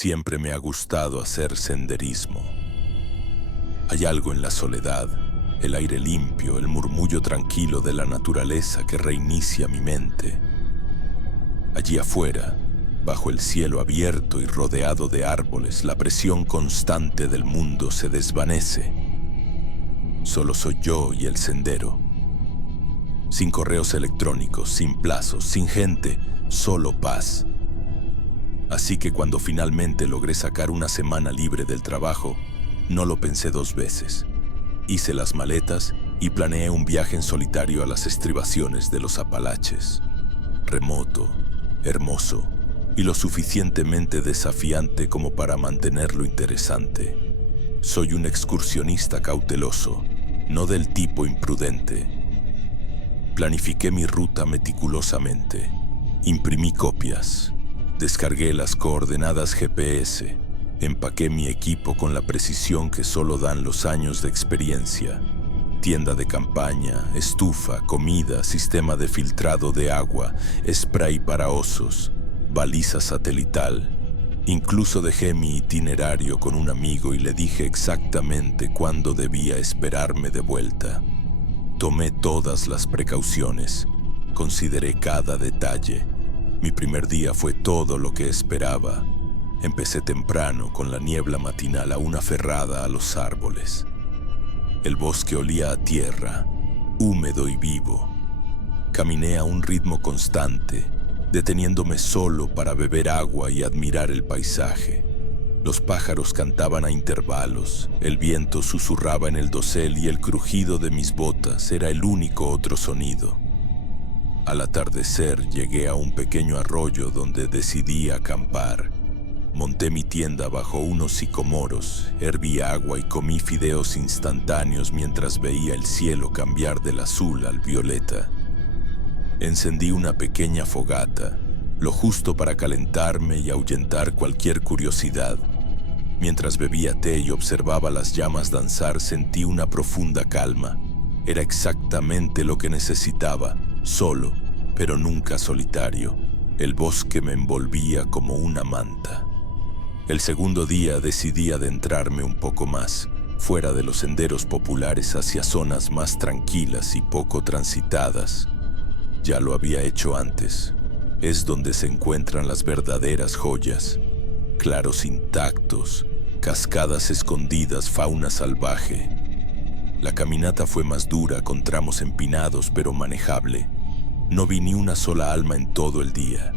Siempre me ha gustado hacer senderismo. Hay algo en la soledad, el aire limpio, el murmullo tranquilo de la naturaleza que reinicia mi mente. Allí afuera, bajo el cielo abierto y rodeado de árboles, la presión constante del mundo se desvanece. Solo soy yo y el sendero. Sin correos electrónicos, sin plazos, sin gente, solo paz. Así que cuando finalmente logré sacar una semana libre del trabajo, no lo pensé dos veces. Hice las maletas y planeé un viaje en solitario a las estribaciones de los Apalaches. Remoto, hermoso y lo suficientemente desafiante como para mantenerlo interesante. Soy un excursionista cauteloso, no del tipo imprudente. Planifiqué mi ruta meticulosamente. Imprimí copias. Descargué las coordenadas GPS. Empaqué mi equipo con la precisión que solo dan los años de experiencia. Tienda de campaña, estufa, comida, sistema de filtrado de agua, spray para osos, baliza satelital. Incluso dejé mi itinerario con un amigo y le dije exactamente cuándo debía esperarme de vuelta. Tomé todas las precauciones. Consideré cada detalle. Mi primer día fue todo lo que esperaba. Empecé temprano, con la niebla matinal aún aferrada a los árboles. El bosque olía a tierra, húmedo y vivo. Caminé a un ritmo constante, deteniéndome solo para beber agua y admirar el paisaje. Los pájaros cantaban a intervalos, el viento susurraba en el dosel y el crujido de mis botas era el único otro sonido. Al atardecer llegué a un pequeño arroyo donde decidí acampar. Monté mi tienda bajo unos sicomoros, herví agua y comí fideos instantáneos mientras veía el cielo cambiar del azul al violeta. Encendí una pequeña fogata, lo justo para calentarme y ahuyentar cualquier curiosidad. Mientras bebía té y observaba las llamas danzar, sentí una profunda calma. Era exactamente lo que necesitaba, solo, pero nunca solitario. El bosque me envolvía como una manta. El segundo día decidí adentrarme un poco más, fuera de los senderos populares hacia zonas más tranquilas y poco transitadas. Ya lo había hecho antes. Es donde se encuentran las verdaderas joyas. Claros intactos, cascadas escondidas, fauna salvaje. La caminata fue más dura, con tramos empinados pero manejable. No vi ni una sola alma en todo el día.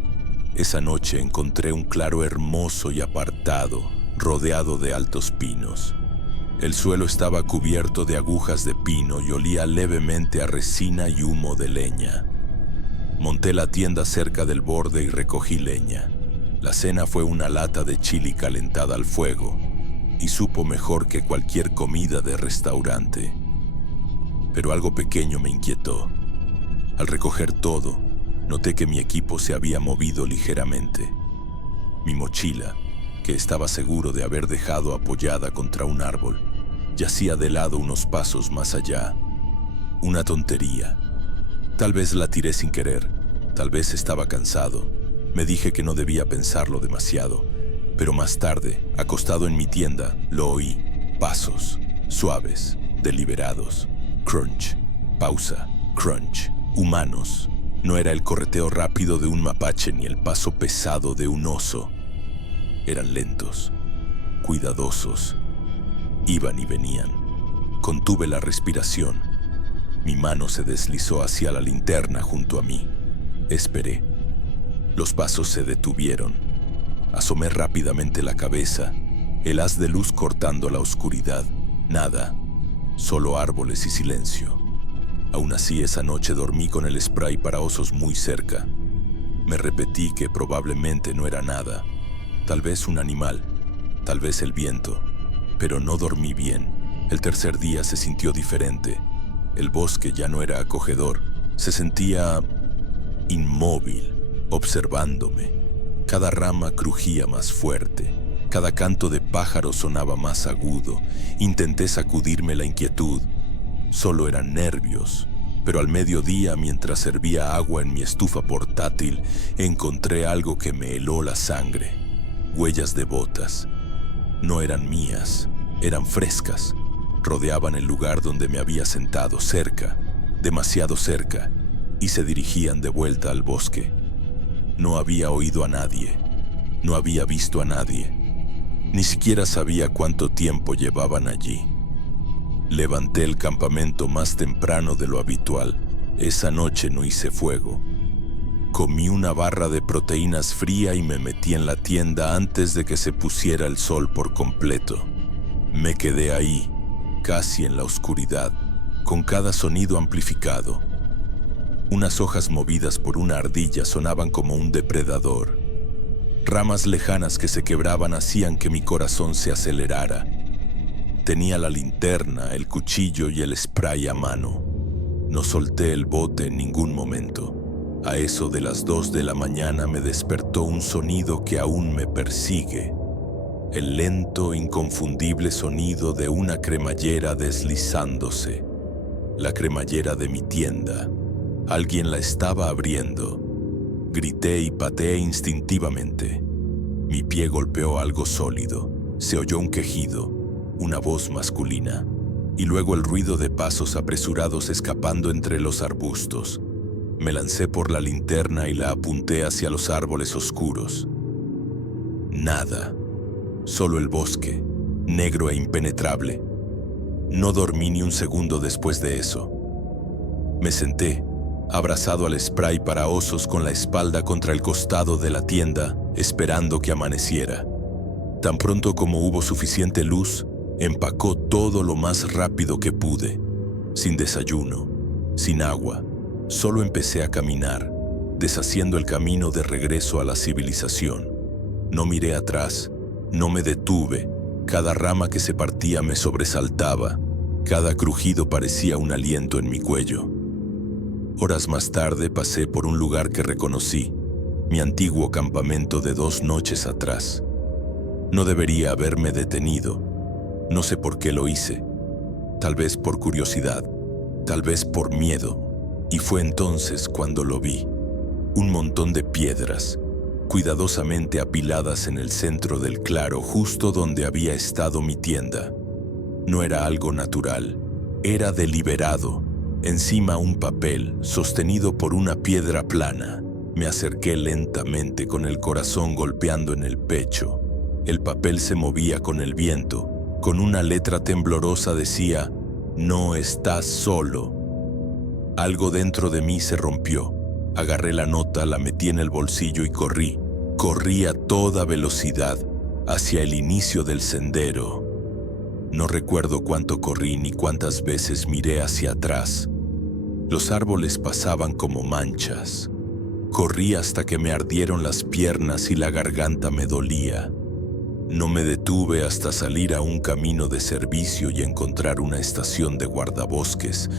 Esa noche encontré un claro hermoso y apartado, rodeado de altos pinos. El suelo estaba cubierto de agujas de pino y olía levemente a resina y humo de leña. Monté la tienda cerca del borde y recogí leña. La cena fue una lata de chili calentada al fuego y supo mejor que cualquier comida de restaurante. Pero algo pequeño me inquietó. Al recoger todo, noté que mi equipo se había movido ligeramente. Mi mochila, que estaba seguro de haber dejado apoyada contra un árbol, yacía de lado unos pasos más allá. Una tontería. Tal vez la tiré sin querer, tal vez estaba cansado. Me dije que no debía pensarlo demasiado, pero más tarde, acostado en mi tienda, lo oí. Pasos, suaves, deliberados. Crunch, pausa, crunch. Humanos. No era el correteo rápido de un mapache ni el paso pesado de un oso. Eran lentos, cuidadosos. Iban y venían. Contuve la respiración. Mi mano se deslizó hacia la linterna junto a mí. Esperé. Los pasos se detuvieron. Asomé rápidamente la cabeza, el haz de luz cortando la oscuridad. Nada, solo árboles y silencio. Aún así, esa noche dormí con el spray para osos muy cerca. Me repetí que probablemente no era nada. Tal vez un animal, tal vez el viento. Pero no dormí bien. El tercer día se sintió diferente. El bosque ya no era acogedor. Se sentía inmóvil, observándome. Cada rama crujía más fuerte. Cada canto de pájaro sonaba más agudo. Intenté sacudirme la inquietud. Solo eran nervios, pero al mediodía, mientras servía agua en mi estufa portátil, encontré algo que me heló la sangre. huellas de botas. No eran mías, eran frescas. Rodeaban el lugar donde me había sentado, cerca, demasiado cerca, y se dirigían de vuelta al bosque. No había oído a nadie, no había visto a nadie, ni siquiera sabía cuánto tiempo llevaban allí. Levanté el campamento más temprano de lo habitual. Esa noche no hice fuego. Comí una barra de proteínas fría y me metí en la tienda antes de que se pusiera el sol por completo. Me quedé ahí, casi en la oscuridad, con cada sonido amplificado. Unas hojas movidas por una ardilla sonaban como un depredador. Ramas lejanas que se quebraban hacían que mi corazón se acelerara. Tenía la linterna, el cuchillo y el spray a mano. No solté el bote en ningún momento. A eso de las 2 de la mañana me despertó un sonido que aún me persigue. El lento, inconfundible sonido de una cremallera deslizándose. La cremallera de mi tienda. Alguien la estaba abriendo. Grité y pateé instintivamente. Mi pie golpeó algo sólido. Se oyó un quejido, una voz masculina, y luego el ruido de pasos apresurados escapando entre los arbustos. Me lancé por la linterna y la apunté hacia los árboles oscuros. Nada. Solo el bosque, negro e impenetrable. No dormí ni un segundo después de eso. Me senté, abrazado al spray para osos con la espalda contra el costado de la tienda, esperando que amaneciera. Tan pronto como hubo suficiente luz, empacó todo lo más rápido que pude. Sin desayuno, sin agua, solo empecé a caminar, deshaciendo el camino de regreso a la civilización. No miré atrás. No me detuve. Cada rama que se partía me sobresaltaba. Cada crujido parecía un aliento en mi cuello. Horas más tarde pasé por un lugar que reconocí, mi antiguo campamento de 2 noches atrás. No debería haberme detenido. No sé por qué lo hice. Tal vez por curiosidad, tal vez por miedo. Y fue entonces cuando lo vi. Un montón de piedras, cuidadosamente apiladas en el centro del claro, justo donde había estado mi tienda. No era algo natural, era deliberado. Encima un papel, sostenido por una piedra plana. Me acerqué lentamente con el corazón golpeando en el pecho. El papel se movía con el viento. Con una letra temblorosa decía: «No estás solo». Algo dentro de mí se rompió. Agarré la nota, la metí en el bolsillo y corrí. Corrí a toda velocidad hacia el inicio del sendero. No recuerdo cuánto corrí ni cuántas veces miré hacia atrás. Los árboles pasaban como manchas. Corrí hasta que me ardieron las piernas y la garganta me dolía. No me detuve hasta salir a un camino de servicio y encontrar una estación de guardabosques.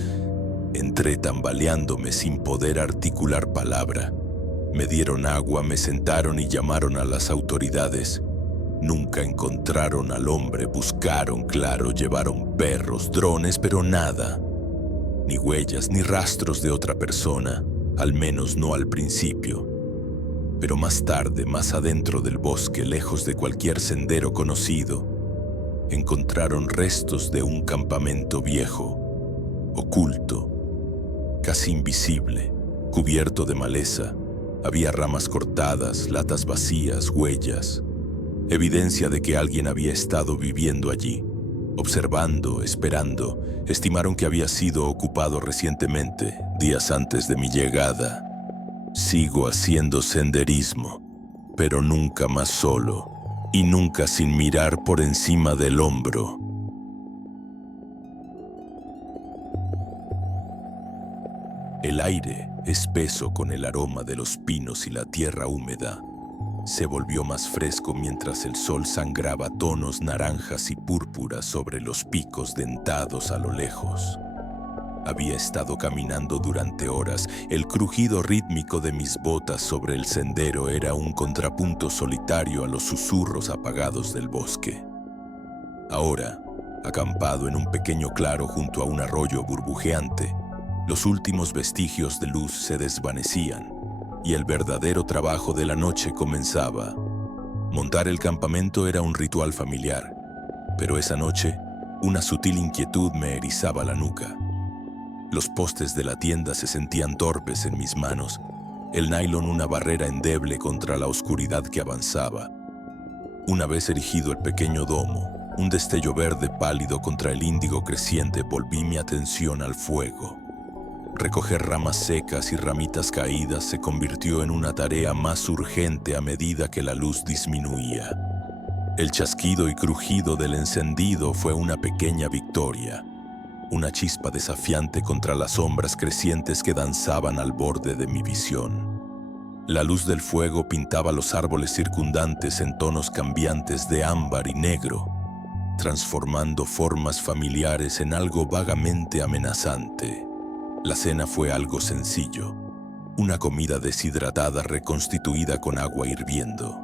Entré tambaleándome sin poder articular palabra. Me dieron agua, me sentaron y llamaron a las autoridades. Nunca encontraron al hombre, buscaron, claro, llevaron perros, drones, pero nada. Ni huellas, ni rastros de otra persona, al menos no al principio. Pero más tarde, más adentro del bosque, lejos de cualquier sendero conocido, encontraron restos de un campamento viejo, oculto, casi invisible, cubierto de maleza. Había ramas cortadas, latas vacías, huellas. Evidencia de que alguien había estado viviendo allí, observando, esperando. Estimaron que había sido ocupado recientemente, días antes de mi llegada. Sigo haciendo senderismo, pero nunca más solo, y nunca sin mirar por encima del hombro. El aire, espeso con el aroma de los pinos y la tierra húmeda, se volvió más fresco mientras el sol sangraba tonos naranjas y púrpuras sobre los picos dentados a lo lejos. Había estado caminando durante horas. El crujido rítmico de mis botas sobre el sendero era un contrapunto solitario a los susurros apagados del bosque. Ahora, acampado en un pequeño claro junto a un arroyo burbujeante, los últimos vestigios de luz se desvanecían y el verdadero trabajo de la noche comenzaba. Montar el campamento era un ritual familiar, pero esa noche, una sutil inquietud me erizaba la nuca. Los postes de la tienda se sentían torpes en mis manos, el nylon una barrera endeble contra la oscuridad que avanzaba. Una vez erigido el pequeño domo, un destello verde pálido contra el índigo creciente, volví mi atención al fuego. Recoger ramas secas y ramitas caídas se convirtió en una tarea más urgente a medida que la luz disminuía. El chasquido y crujido del encendido fue una pequeña victoria, una chispa desafiante contra las sombras crecientes que danzaban al borde de mi visión. La luz del fuego pintaba los árboles circundantes en tonos cambiantes de ámbar y negro, transformando formas familiares en algo vagamente amenazante. La cena fue algo sencillo, una comida deshidratada reconstituida con agua hirviendo.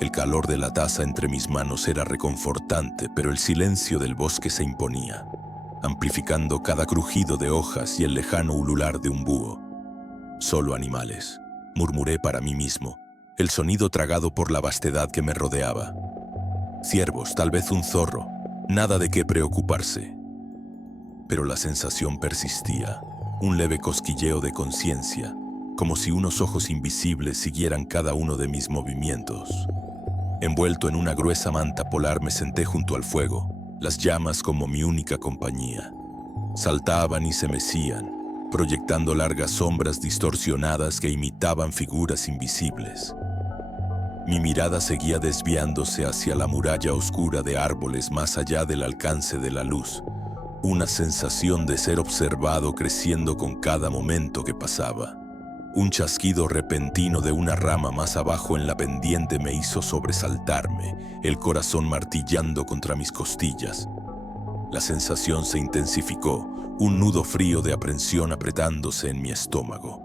El calor de la taza entre mis manos era reconfortante, pero el silencio del bosque se imponía, amplificando cada crujido de hojas y el lejano ulular de un búho. Solo animales, murmuré para mí mismo, el sonido tragado por la vastedad que me rodeaba. Ciervos, tal vez un zorro, nada de qué preocuparse. Pero la sensación persistía, un leve cosquilleo de conciencia, como si unos ojos invisibles siguieran cada uno de mis movimientos. Envuelto en una gruesa manta polar me senté junto al fuego, las llamas como mi única compañía. Saltaban y se mecían, proyectando largas sombras distorsionadas que imitaban figuras invisibles. Mi mirada seguía desviándose hacia la muralla oscura de árboles más allá del alcance de la luz, una sensación de ser observado creciendo con cada momento que pasaba. Un chasquido repentino de una rama más abajo en la pendiente me hizo sobresaltarme, el corazón martillando contra mis costillas. La sensación se intensificó, un nudo frío de aprensión apretándose en mi estómago.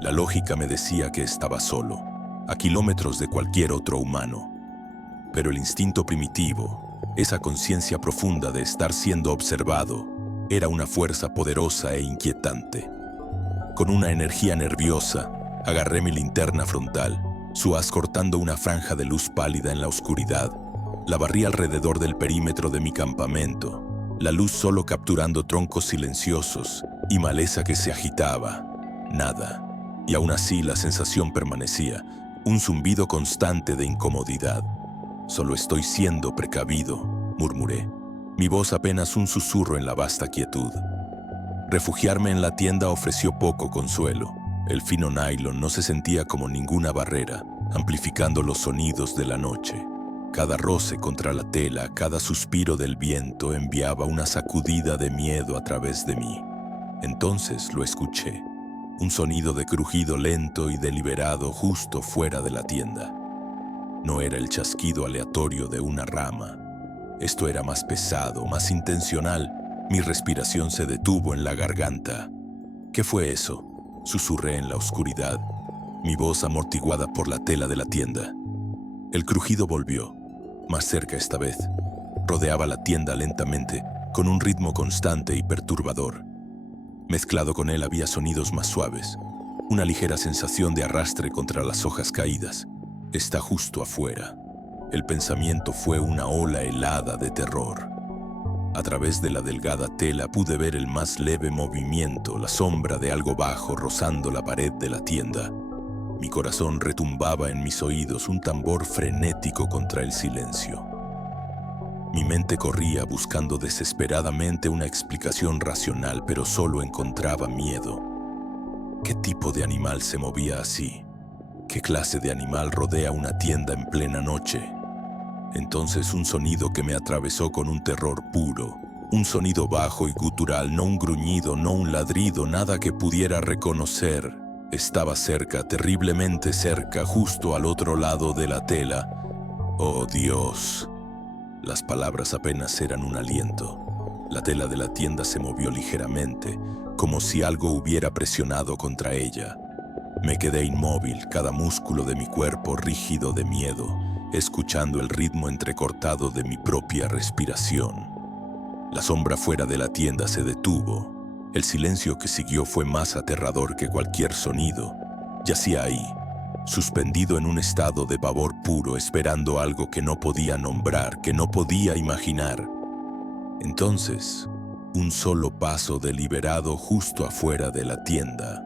La lógica me decía que estaba solo, a kilómetros de cualquier otro humano. Pero el instinto primitivo, esa conciencia profunda de estar siendo observado, era una fuerza poderosa e inquietante. Con una energía nerviosa, agarré mi linterna frontal, su haz cortando una franja de luz pálida en la oscuridad. La barrí alrededor del perímetro de mi campamento, la luz solo capturando troncos silenciosos y maleza que se agitaba. Nada. Y aún así la sensación permanecía, un zumbido constante de incomodidad. «Solo estoy siendo precavido», murmuré, mi voz apenas un susurro en la vasta quietud. Refugiarme en la tienda ofreció poco consuelo. El fino nylon no se sentía como ninguna barrera, amplificando los sonidos de la noche. Cada roce contra la tela, cada suspiro del viento enviaba una sacudida de miedo a través de mí. Entonces lo escuché, un sonido de crujido lento y deliberado justo fuera de la tienda. No era el chasquido aleatorio de una rama. Esto era más pesado, más intencional. Mi respiración se detuvo en la garganta. «¿Qué fue eso?», susurré en la oscuridad, mi voz amortiguada por la tela de la tienda. El crujido volvió, más cerca esta vez. Rodeaba la tienda lentamente, con un ritmo constante y perturbador. Mezclado con él había sonidos más suaves, una ligera sensación de arrastre contra las hojas caídas. «Está justo afuera». El pensamiento fue una ola helada de terror. A través de la delgada tela pude ver el más leve movimiento, la sombra de algo bajo rozando la pared de la tienda. Mi corazón retumbaba en mis oídos, un tambor frenético contra el silencio. Mi mente corría buscando desesperadamente una explicación racional, pero solo encontraba miedo. ¿Qué tipo de animal se movía así? ¿Qué clase de animal rodea una tienda en plena noche? Entonces un sonido que me atravesó con un terror puro, un sonido bajo y gutural, no un gruñido, no un ladrido, nada que pudiera reconocer. Estaba cerca, terriblemente cerca, justo al otro lado de la tela. ¡Oh, Dios! Las palabras apenas eran un aliento. La tela de la tienda se movió ligeramente, como si algo hubiera presionado contra ella. Me quedé inmóvil, cada músculo de mi cuerpo rígido de miedo, escuchando el ritmo entrecortado de mi propia respiración. La sombra fuera de la tienda se detuvo. El silencio que siguió fue más aterrador que cualquier sonido. Yacía ahí, suspendido en un estado de pavor puro, esperando algo que no podía nombrar, que no podía imaginar. Entonces, un solo paso deliberado justo afuera de la tienda.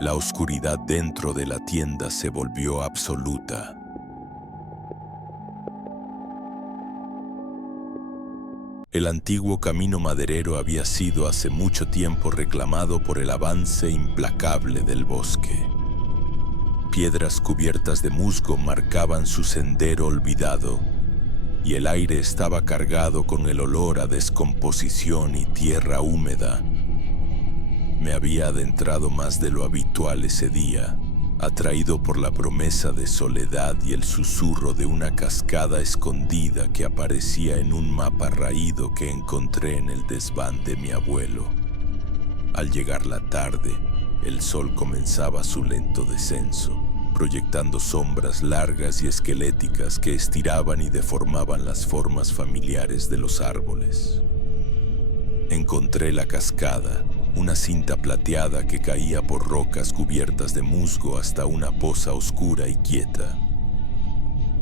La oscuridad dentro de la tienda se volvió absoluta. El antiguo camino maderero había sido hace mucho tiempo reclamado por el avance implacable del bosque. Piedras cubiertas de musgo marcaban su sendero olvidado, y el aire estaba cargado con el olor a descomposición y tierra húmeda. Me había adentrado más de lo habitual ese día, atraído por la promesa de soledad y el susurro de una cascada escondida que aparecía en un mapa raído que encontré en el desván de mi abuelo. Al llegar la tarde, el sol comenzaba su lento descenso, proyectando sombras largas y esqueléticas que estiraban y deformaban las formas familiares de los árboles. Encontré la cascada, una cinta plateada que caía por rocas cubiertas de musgo hasta una poza oscura y quieta.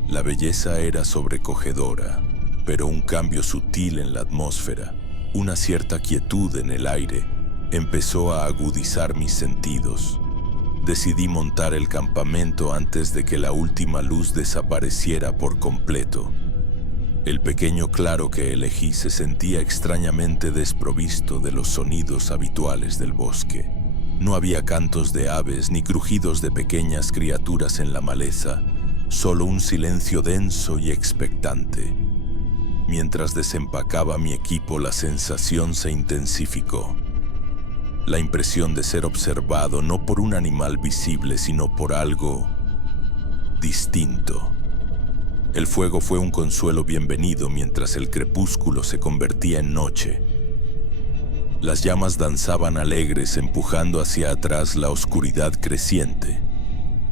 La belleza era sobrecogedora, pero un cambio sutil en la atmósfera, una cierta quietud en el aire, empezó a agudizar mis sentidos. Decidí montar el campamento antes de que la última luz desapareciera por completo. El pequeño claro que elegí se sentía extrañamente desprovisto de los sonidos habituales del bosque. No había cantos de aves ni crujidos de pequeñas criaturas en la maleza, solo un silencio denso y expectante. Mientras desempacaba mi equipo, la sensación se intensificó. La impresión de ser observado no por un animal visible, sino por algo distinto. El fuego fue un consuelo bienvenido mientras el crepúsculo se convertía en noche. Las llamas danzaban alegres, empujando hacia atrás la oscuridad creciente,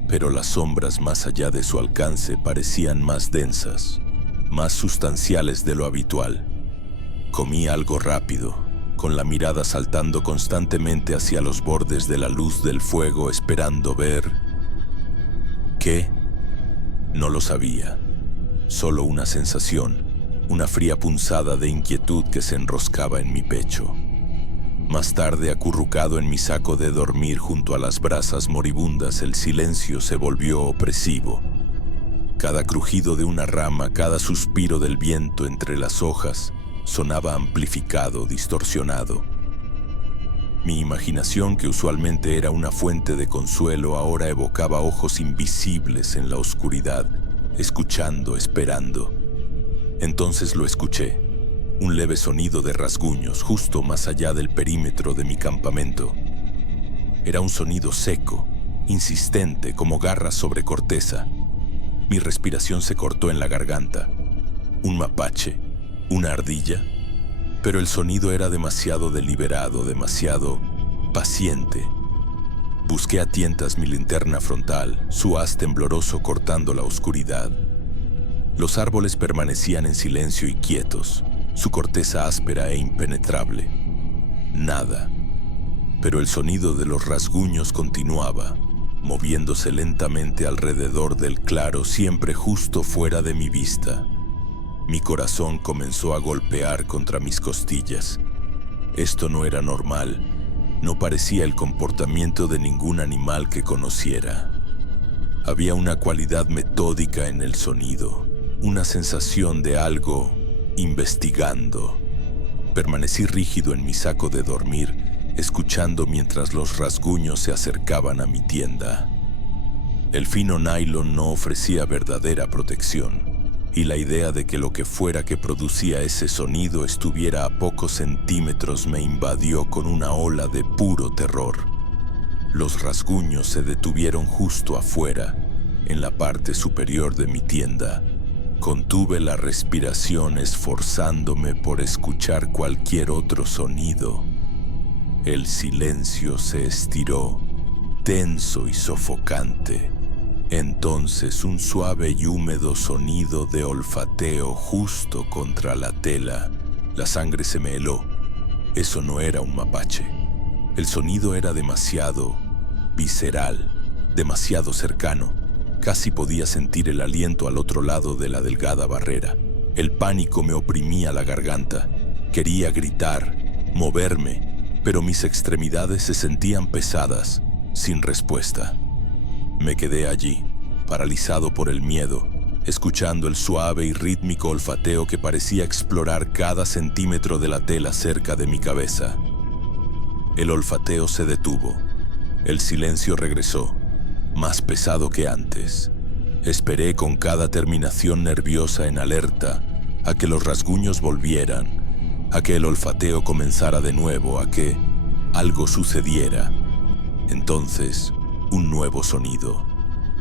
pero las sombras más allá de su alcance parecían más densas, más sustanciales de lo habitual. Comí algo rápido, con la mirada saltando constantemente hacia los bordes de la luz del fuego, esperando ver... ¿Qué? No lo sabía. Solo una sensación, una fría punzada de inquietud que se enroscaba en mi pecho. Más tarde, acurrucado en mi saco de dormir junto a las brasas moribundas, el silencio se volvió opresivo. Cada crujido de una rama, cada suspiro del viento entre las hojas, sonaba amplificado, distorsionado. Mi imaginación, que usualmente era una fuente de consuelo, ahora evocaba ojos invisibles en la oscuridad, escuchando, esperando. Entonces lo escuché, un leve sonido de rasguños justo más allá del perímetro de mi campamento. Era un sonido seco, insistente, como garras sobre corteza. Mi respiración se cortó en la garganta. ¿Un mapache? ¿Una ardilla? Pero el sonido era demasiado deliberado, demasiado paciente. Busqué a tientas mi linterna frontal, su haz tembloroso cortando la oscuridad. Los árboles permanecían en silencio y quietos, su corteza áspera e impenetrable. Nada. Pero el sonido de los rasguños continuaba, moviéndose lentamente alrededor del claro, siempre justo fuera de mi vista. Mi corazón comenzó a golpear contra mis costillas. Esto no era normal. No parecía el comportamiento de ningún animal que conociera. Había una cualidad metódica en el sonido, una sensación de algo investigando. Permanecí rígido en mi saco de dormir, escuchando mientras los rasguños se acercaban a mi tienda. El fino nylon no ofrecía verdadera protección, y la idea de que lo que fuera que producía ese sonido estuviera a pocos centímetros me invadió con una ola de puro terror. Los rasguños se detuvieron justo afuera, en la parte superior de mi tienda. Contuve la respiración, esforzándome por escuchar cualquier otro sonido. El silencio se estiró, tenso y sofocante. Entonces un suave y húmedo sonido de olfateo justo contra la tela. La sangre se me heló. Eso no era un mapache. El sonido era demasiado visceral, demasiado cercano. Casi podía sentir el aliento al otro lado de la delgada barrera. El pánico me oprimía la garganta. Quería gritar, moverme, pero mis extremidades se sentían pesadas, sin respuesta. Me quedé allí, paralizado por el miedo, escuchando el suave y rítmico olfateo que parecía explorar cada centímetro de la tela cerca de mi cabeza. El olfateo se detuvo. El silencio regresó, más pesado que antes. Esperé con cada terminación nerviosa en alerta a que los rasguños volvieran, a que el olfateo comenzara de nuevo, a que algo sucediera. Entonces, un nuevo sonido.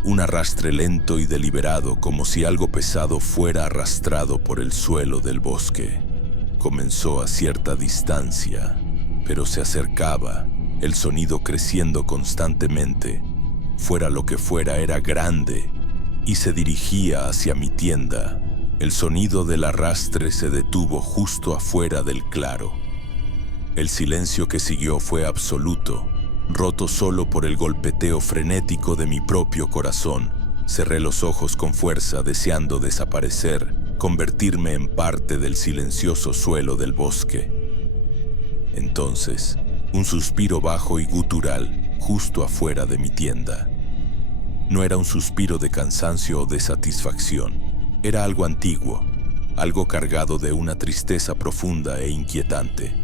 Un arrastre lento y deliberado, como si algo pesado fuera arrastrado por el suelo del bosque. Comenzó a cierta distancia, pero se acercaba, el sonido creciendo constantemente. Fuera lo que fuera, era grande y se dirigía hacia mi tienda. El sonido del arrastre se detuvo justo afuera del claro. El silencio que siguió fue absoluto, roto solo por el golpeteo frenético de mi propio corazón. Cerré los ojos con fuerza, deseando desaparecer, convertirme en parte del silencioso suelo del bosque. Entonces, un suspiro bajo y gutural, justo afuera de mi tienda. No era un suspiro de cansancio o de satisfacción. Era algo antiguo, algo cargado de una tristeza profunda e inquietante.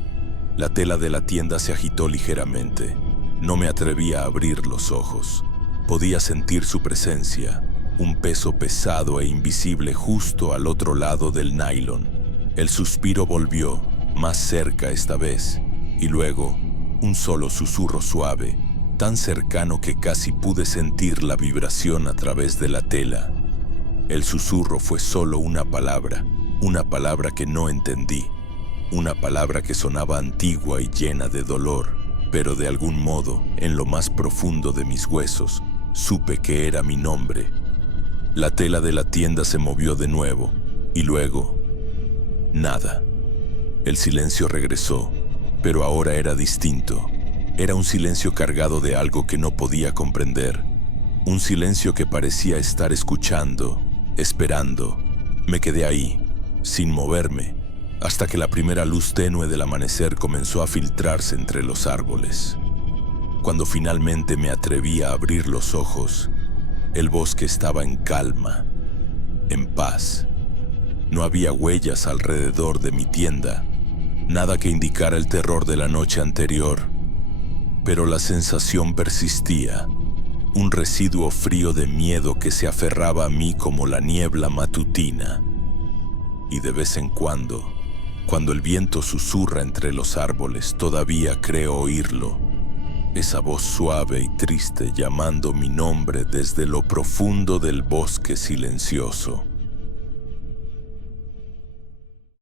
La tela de la tienda se agitó ligeramente. No me atreví a abrir los ojos. Podía sentir su presencia, un peso pesado e invisible justo al otro lado del nylon. El suspiro volvió, más cerca esta vez, y luego un solo susurro suave, tan cercano que casi pude sentir la vibración a través de la tela. El susurro fue solo una palabra que no entendí, una palabra que sonaba antigua y llena de dolor. Pero de algún modo, en lo más profundo de mis huesos, supe que era mi nombre. La tela de la tienda se movió de nuevo, y luego, nada. El silencio regresó, pero ahora era distinto. Era un silencio cargado de algo que no podía comprender. Un silencio que parecía estar escuchando, esperando. Me quedé ahí, sin moverme, hasta que la primera luz tenue del amanecer comenzó a filtrarse entre los árboles. Cuando finalmente me atreví a abrir los ojos, el bosque estaba en calma, en paz. No había huellas alrededor de mi tienda, nada que indicara el terror de la noche anterior, pero la sensación persistía, un residuo frío de miedo que se aferraba a mí como la niebla matutina. Y de vez en cuando el viento susurra entre los árboles, todavía creo oírlo. Esa voz suave y triste llamando mi nombre desde lo profundo del bosque silencioso.